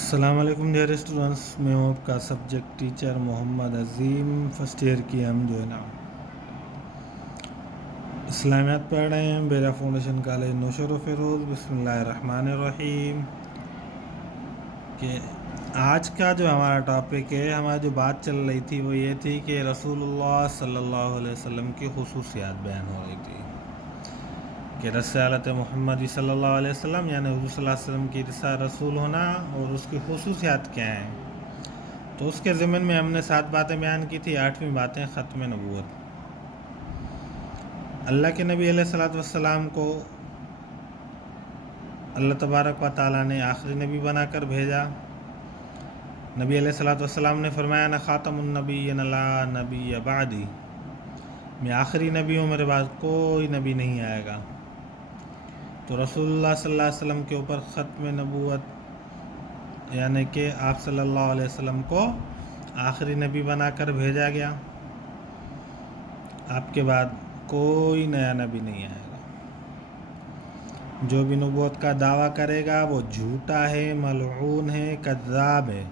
السلام علیکم dear students, میں ہوں آپ کا سبجیکٹ ٹیچر محمد عظیم، فرسٹ ایئر کی ہم جو ہے نا اسلامیات پڑھ رہے ہیں بیرا فاؤنڈیشن کالج نوشہر و فیروز۔ بسم اللہ الرحمن الرحیم۔ کہ آج کا جو ہمارا ٹاپک ہے، ہماری جو بات چل رہی تھی وہ یہ تھی کہ رسول اللہ صلی اللہ علیہ وسلم کی خصوصیات بیان ہو رہی تھی کہ رسالت محمدی صلی اللہ علیہ وسلم یعنی حضور صلی اللہ علیہ وسلم کی رسول ہونا اور اس کی خصوصیات کیا ہیں۔ تو اس کے ضمن میں ہم نے 7 باتیں بیان کی تھی۔ 8ویں باتیں ختم نبوت۔ اللہ کے نبی علیہ الصلوۃ والسلام کو اللہ تبارک و تعالیٰ نے آخری نبی بنا کر بھیجا۔ نبی علیہ الصلوۃ والسلام نے فرمایا نا خاتم النبیین لا نبی بعدی، میں آخری نبی ہوں، میرے بعد کوئی نبی نہیں آئے گا۔ تو رسول اللہ صلی اللہ علیہ وسلم کے اوپر ختم نبوت یعنی کہ آپ صلی اللہ علیہ وسلم کو آخری نبی بنا کر بھیجا گیا۔ آپ کے بعد کوئی نیا نبی نہیں آئے گا۔ جو بھی نبوت کا دعویٰ کرے گا وہ جھوٹا ہے، ملعون ہے، کذاب ہے۔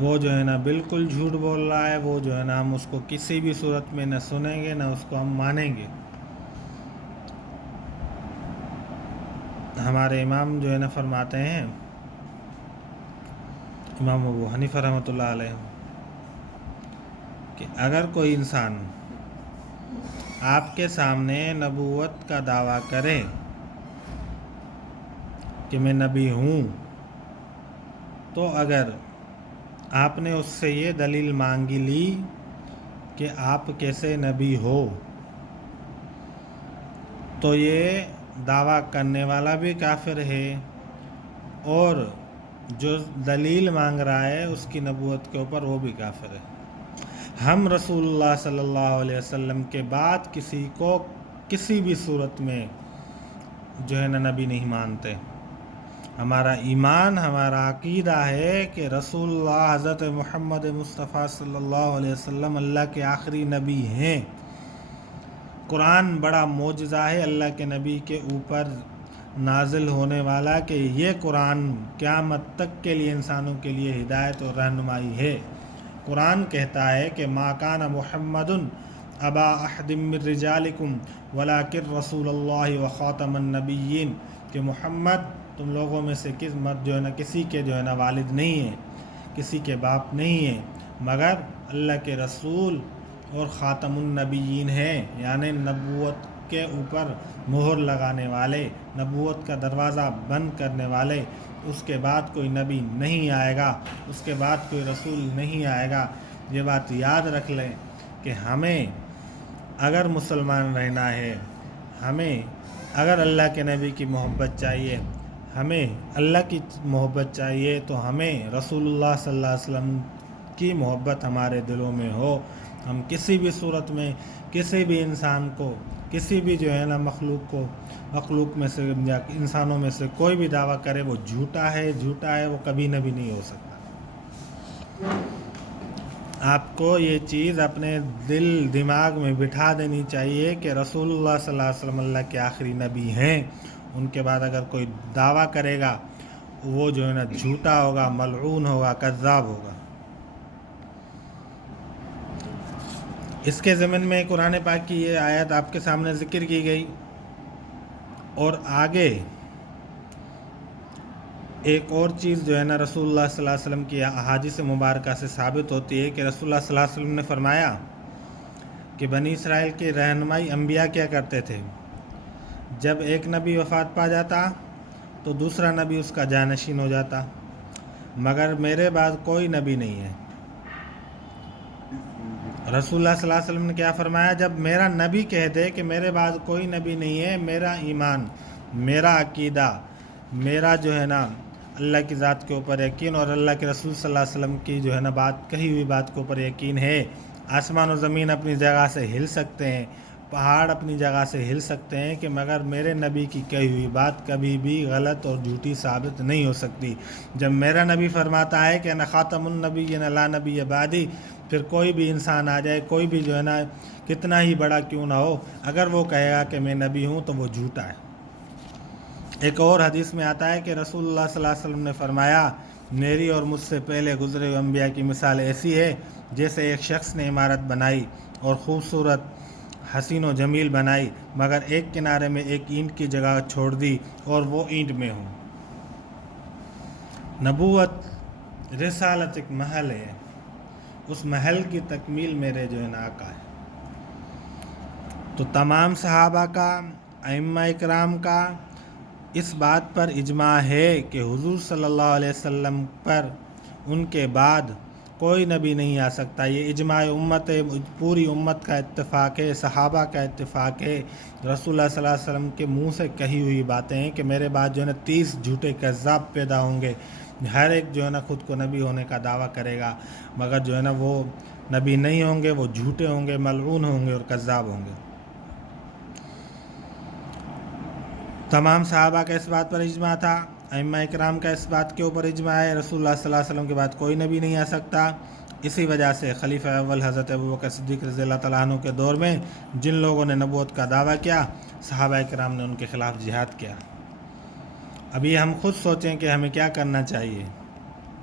وہ جو ہے نا بالکل جھوٹ بول رہا ہے۔ وہ جو ہے نا ہم اس کو کسی بھی صورت میں نہ سنیں گے نہ اس کو ہم مانیں گے۔ ہمارے امام جو ہے نا فرماتے ہیں، امام ابو حنیفہ رحمۃ اللہ علیہ، کہ اگر کوئی انسان آپ کے سامنے نبوت کا دعویٰ کرے کہ میں نبی ہوں، تو اگر آپ نے اس سے یہ دلیل مانگی لی کہ آپ کیسے نبی ہو، تو یہ دعویٰ کرنے والا بھی کافر ہے اور جو دلیل مانگ رہا ہے اس کی نبوت کے اوپر وہ بھی کافر ہے۔ ہم رسول اللہ صلی اللہ علیہ وسلم کے بعد کسی کو کسی بھی صورت میں جو ہے نا نبی نہیں مانتے۔ ہمارا ایمان، ہمارا عقیدہ ہے کہ رسول اللہ حضرت محمد مصطفیٰ صلی اللہ علیہ وسلم اللہ کے آخری نبی ہیں۔ قرآن بڑا معجزہ ہے اللہ کے نبی کے اوپر نازل ہونے والا، کہ یہ قرآن قیامت تک کے لیے انسانوں کے لیے ہدایت اور رہنمائی ہے۔ قرآن کہتا ہے کہ ما کان محمد ابا احد من رجالکم ولکن رسول اللہ وخاتم النبیین، کہ محمد تم لوگوں میں سے کس مرد جو ہے نا کسی کے جو ہے نا والد نہیں ہے، کسی کے باپ نہیں ہے، مگر اللہ کے رسول اور خاتم النبیین ہیں، یعنی نبوت کے اوپر مہر لگانے والے، نبوت کا دروازہ بند کرنے والے۔ اس کے بعد کوئی نبی نہیں آئے گا، اس کے بعد کوئی رسول نہیں آئے گا۔ یہ بات یاد رکھ لیں کہ ہمیں اگر مسلمان رہنا ہے، ہمیں اگر اللہ کے نبی کی محبت چاہیے، ہمیں اللہ کی محبت چاہیے، تو ہمیں رسول اللہ صلی اللہ علیہ وسلم کی محبت ہمارے دلوں میں ہو۔ ہم کسی بھی صورت میں کسی بھی انسان کو، کسی بھی جو ہے نا مخلوق میں سے یا انسانوں میں سے کوئی بھی دعویٰ کرے وہ جھوٹا ہے، وہ کبھی نبی نہیں ہو سکتا۔ آپ کو یہ چیز اپنے دل دماغ میں بٹھا دینی چاہیے کہ رسول اللہ صلی اللہ علیہ وسلم اللہ کے آخری نبی ہیں۔ ان کے بعد اگر کوئی دعویٰ کرے گا وہ جو ہے نا جھوٹا ہوگا، ملعون ہوگا، کذاب ہوگا۔ اس کے ضمن میں قرآن پاک کی یہ آیت آپ کے سامنے ذکر کی گئی، اور آگے ایک اور چیز جو ہے نا رسول اللہ صلی اللہ علیہ وسلم کی احادیث مبارکہ سے ثابت ہوتی ہے کہ رسول اللہ صلی اللہ علیہ وسلم نے فرمایا کہ بنی اسرائیل کی رہنمائی انبیاء کیا کرتے تھے، جب ایک نبی وفات پا جاتا تو دوسرا نبی اس کا جانشین ہو جاتا، مگر میرے بعد کوئی نبی نہیں ہے۔ رسول اللہ صلی اللہ علیہ وسلم نے کیا فرمایا، جب میرا نبی کہہ دے کہ میرے بعد کوئی نبی نہیں ہے، میرا ایمان، میرا عقیدہ، میرا جو ہے نا اللہ کی ذات کے اوپر یقین اور اللہ کے رسول صلی اللہ علیہ وسلم کی جو ہے نا کہی ہوئی بات کے اوپر یقین ہے۔ آسمان و زمین اپنی جگہ سے ہل سکتے ہیں، پہاڑ اپنی جگہ سے ہل سکتے ہیں، کہ مگر میرے نبی کی کہی ہوئی بات کبھی بھی غلط اور جھوٹی ثابت نہیں ہو سکتی۔ جب میرا نبی فرماتا ہے کہ انا خاتم النبیین لا نبی بعدی، پھر کوئی بھی انسان آ جائے، کوئی بھی جو ہے نا کتنا ہی بڑا کیوں نہ ہو، اگر وہ کہے گا کہ میں نبی ہوں تو وہ جھوٹا ہے۔ ایک اور حدیث میں آتا ہے کہ رسول اللہ صلی اللہ علیہ وسلم نے فرمایا میری اور مجھ سے پہلے گزرے ہوئے انبیاء کی مثال ایسی ہے جیسے ایک شخص نے عمارت بنائی اور خوبصورت حسین و جمیل بنائی مگر ایک کنارے میں ایک اینٹ کی جگہ چھوڑ دی اور وہ اینٹ میں ہوں۔ نبوت رسالت ایک محل ہے، اس محل کی تکمیل میرے جو ہے نا آقا ہے۔ تو تمام صحابہ کا، ائمہ اکرام کا اس بات پر اجماع ہے کہ حضور صلی اللہ علیہ وسلم پر ان کے بعد کوئی نبی نہیں آ سکتا۔ یہ اجماع امت ہے، پوری امت کا اتفاق ہے، صحابہ کا اتفاق ہے، رسول اللہ صلی اللہ علیہ وسلم کے منہ سے کہی ہوئی باتیں ہیں کہ میرے بعد جو ہے نا 30 جھوٹے کذاب پیدا ہوں گے، ہر ایک جو ہے نا خود کو نبی ہونے کا دعویٰ کرے گا مگر جو ہے نا وہ نبی نہیں ہوں گے، وہ جھوٹے ہوں گے، ملعون ہوں گے اور کذاب ہوں گے۔ تمام صحابہ کا اس بات پر اجماع تھا، ائمہ اکرام کا اس بات کے اوپر اجماع ہے، رسول اللہ صلی اللہ علیہ وسلم کے بعد کوئی نبی نہیں آ سکتا۔ اسی وجہ سے خلیفہ اول حضرت ابوبکر صدیق رضی اللہ تعالیٰ عنہ کے دور میں جن لوگوں نے نبوت کا دعویٰ کیا، صحابہ اکرام نے ان کے خلاف جہاد کیا۔ ابھی ہم خود سوچیں کہ ہمیں کیا کرنا چاہیے،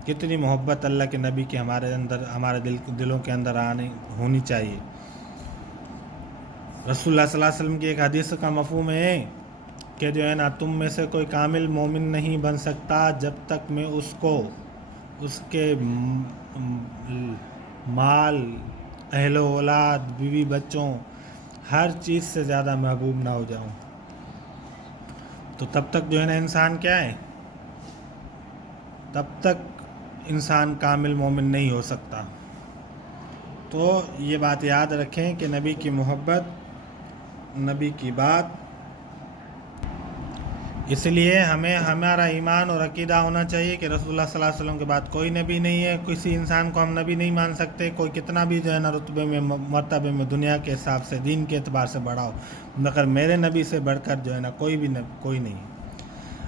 کتنی محبت اللہ کے نبی کی ہمارے دلوں کے اندر ہونی چاہیے۔ رسول اللہ صلی اللہ علیہ وسلم کی ایک حدیث کا مفہوم ہے کہ جو ہے نا تم میں سے کوئی کامل مومن نہیں بن سکتا جب تک میں اس کو اس کے مال، اہل و اولاد، بیوی بچوں، ہر چیز سے زیادہ محبوب نہ ہو جاؤں۔ تو تب تک جو ہے نا انسان کیا ہے، تب تک انسان کامل مومن نہیں ہو سکتا۔ تو یہ بات یاد رکھیں کہ نبی کی محبت، نبی کی بات، اس لیے ہمیں ہمارا ایمان اور عقیدہ ہونا چاہیے کہ رسول اللہ صلی اللہ علیہ وسلم کے بعد کوئی نبی نہیں ہے، کسی انسان کو ہم نبی نہیں مان سکتے، کوئی کتنا بھی جو ہے نا رتبے میں، مرتبے میں، دنیا کے حساب سے، دین کے اعتبار سے بڑا ہو، مگر میرے نبی سے بڑھ کر جو ہے نا کوئی نہیں۔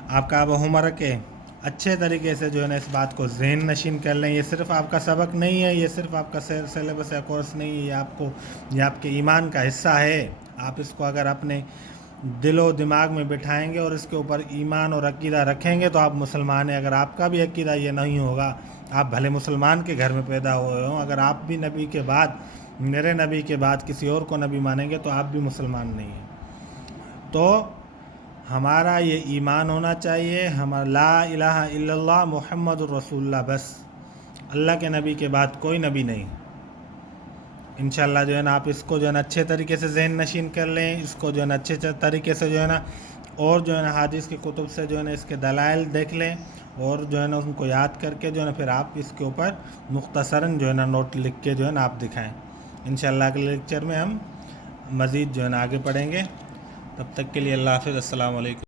آپ کا اب ہوم ورک ہے، اچھے طریقے سے جو ہے نا اس بات کو ذہن نشین کر لیں۔ یہ صرف آپ کا سبق نہیں ہے، یہ صرف آپ کا سلیبس یا کورس نہیں ہے، یہ آپ کے ایمان کا حصہ ہے۔ آپ اس کو اگر اپنے دل و دماغ میں بٹھائیں گے اور اس کے اوپر ایمان اور عقیدہ رکھیں گے تو آپ مسلمان ہیں۔ اگر آپ کا بھی عقیدہ یہ نہیں ہوگا، آپ بھلے مسلمان کے گھر میں پیدا ہوئے ہوں، اگر آپ بھی نبی کے بعد، میرے نبی کے بعد کسی اور کو نبی مانیں گے تو آپ بھی مسلمان نہیں ہیں۔ تو ہمارا یہ ایمان ہونا چاہیے، ہمارا لا الہ الا اللہ محمد الرسول اللہ، بس اللہ کے نبی کے بعد کوئی نبی نہیں۔ انشاءاللہ جو ہے نا آپ اس کو جو ہے نا اچھے طریقے سے ذہن نشین کر لیں، اس کو جو ہے نا اچھے طریقے سے جو ہے نا، اور جو ہے نا حدیث کی کتب سے جو ہے نا اس کے دلائل دیکھ لیں اور جو ہے نا ان کو یاد کر کے جو ہے نا پھر آپ اس کے اوپر مختصراً جو ہے نا نوٹ لکھ کے جو ہے نا آپ دکھائیں۔ انشاءاللہ اگلے لیکچر میں ہم مزید جو ہے نا آگے پڑھیں گے۔ تب تک کے لیے اللہ حافظ، السلام علیکم۔